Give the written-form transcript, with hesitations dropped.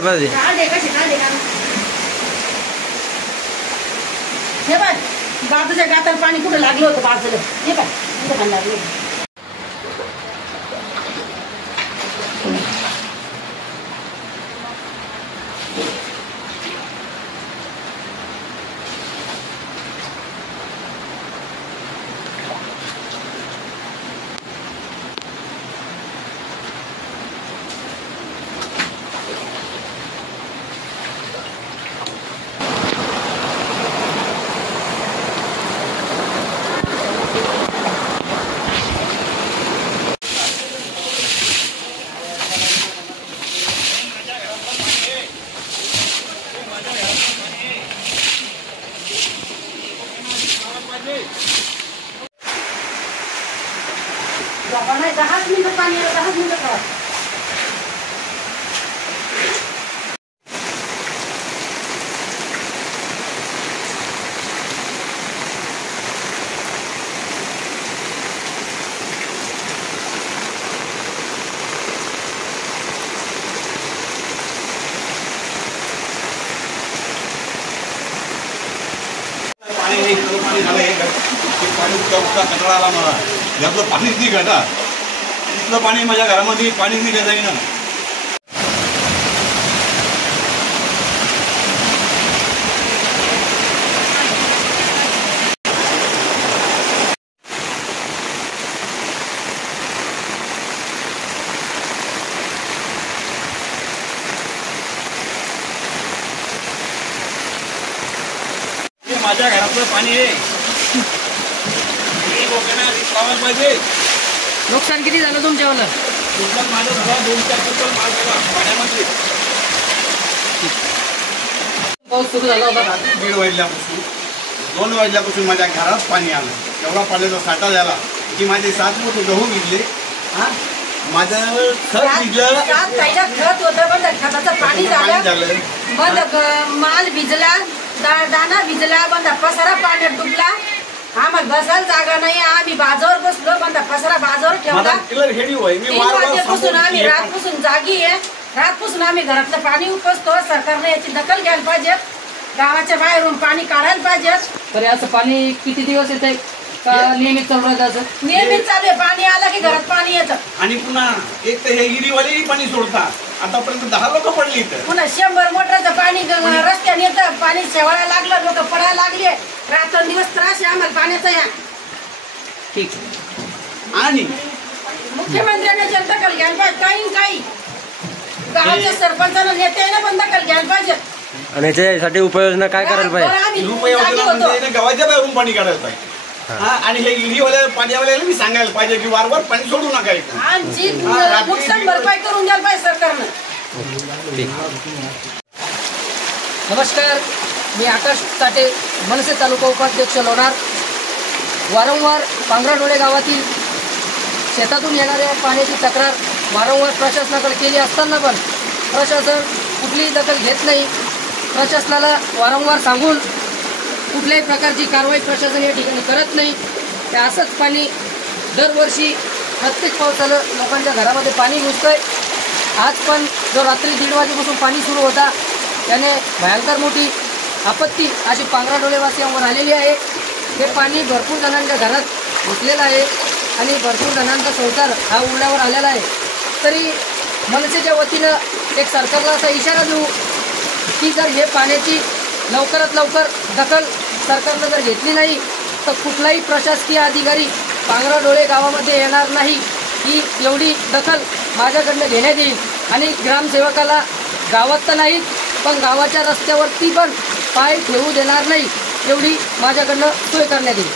काढ पाहिजे हे बघ बाजूच्या गाताला पाणी कुठं लागलं होतं बाजूला हे बघ कुठं लागलं नाही 10 मिनिटं पाणी 10 मिनिटं ठेवा पाणी झालं पाणी कंटाळा आला मला यातलं पाणीच निघा ना इथलं पाणी माझ्या घरामध्ये पाणी निघत जाई ना माझ्या घरातलं पाणी आहे पाहिजे नुकसान किती झालं तुमच्यावाला माझं झालं 2-4 क्विंटल माल गेला पाण्यामध्ये पाऊस सुरू झाला होता 1:30 वाजल्यापासून 2 वाजल्यापासून माझ्या घरात पाणी आलं एवढा पाण्याचा साठा झाला की माझे 7 मोठे गहू भिजले माझं खत भिजलं खत होतं पण खताचं पाणी झालं मग माल भिजला दाना भिजला बंदा पसारा पाण्यात डुबला आम्हाला बसायला जागा नाही आम्ही बाजावर बसलो बंदा पसारा बाजावर ठेवला 3 वाजेपासून आम्ही रातपासून जागी आहे रातपासून आम्ही घरातलं पाणी उपसतो सरकारने याची दखल घ्यायला पाहिजे गावाच्या बाहेरून पाणी काढायला पाहिजे तर असं पाणी किती दिवस येते का नियमित चालू राहतं नियमित चालू आहे पाणी आलं की घरात पाणी येतं आणि पुन्हा एक तर हे हिरीवालेही पाणी सोडतात आतापर्यंत 10 लोक पडली इथं पुन्हा 100 मोटरचं पाणी रस्त्याने येतं पाणी शेवायला लागलं लोक पडायला लागले रात्रंदिवस त्रास आहे आम्हाला पाण्याचा या ठीक आणि मुख्यमंत्र्यांनी दखल घ्यायला पाहिजे काही गावाच्या सरपंचानं नेत्यानं पण दखल घ्यायला पाहिजे आणि याच्यासाठी उपाययोजना काय करायला पाहिजे उपाययोजना म्हणजे गावाच्या बाहेरून पाणी काढायला पाहिजे आणि हे हिरीवाल्या पाण्यावाल्याला मी सांगायला पाहिजे की वारंवार पाणी सोडू नका आमची नुकसान भरपाई करून द्यायला पाहिजे सरकारनं नमस्कार मी आकाश साठे मनसे तालुका उपाध्यक्ष लोणार वारंवार पांगराडोळे गावातील शेतातून येणाऱ्या पाण्याची तक्रार वारंवार प्रशासनाकडे केली असताना पण प्रशासन कुठलीही दखल घेत नाही प्रशासनाला वारंवार सांगून कुठल्याही प्रकारची कारवाई प्रशासन या ठिकाणी करत नाही ते असंच पाणी दरवर्षी प्रत्येक पावसाला लोकांच्या घरामध्ये पाणी घुसतंय आज पण जो रात्री 1:30 वाजेपासून पाणी सुरू होता त्याने भयंकर मोठी आपत्ती अशी पांगराडोळेवासियांवर आलेली आहे हे पाणी भरपूर जणांच्या घरात घुसलेलं आहे आणि भरपूर जणांचा संसार हा उघड्यावर आलेला आहे तरी मनसेच्या वतीनं एक सरकारला असा इशारा देऊ की जर हे पाण्याची लवकरात लवकर दखल सरकारनं जर घेतली नाही तर कुठलाही प्रशासकीय अधिकारी पांगराडोळे गावामध्ये येणार नाही ही एवढी दखल माझ्याकडनं घेण्यात येईल आणि ग्रामसेवकाला गावात तर नाहीच पण गावाच्या रस्त्यावरती पण पाय ठेवू देणार नाही एवढी माझ्याकडनं सोय करण्यात येईल.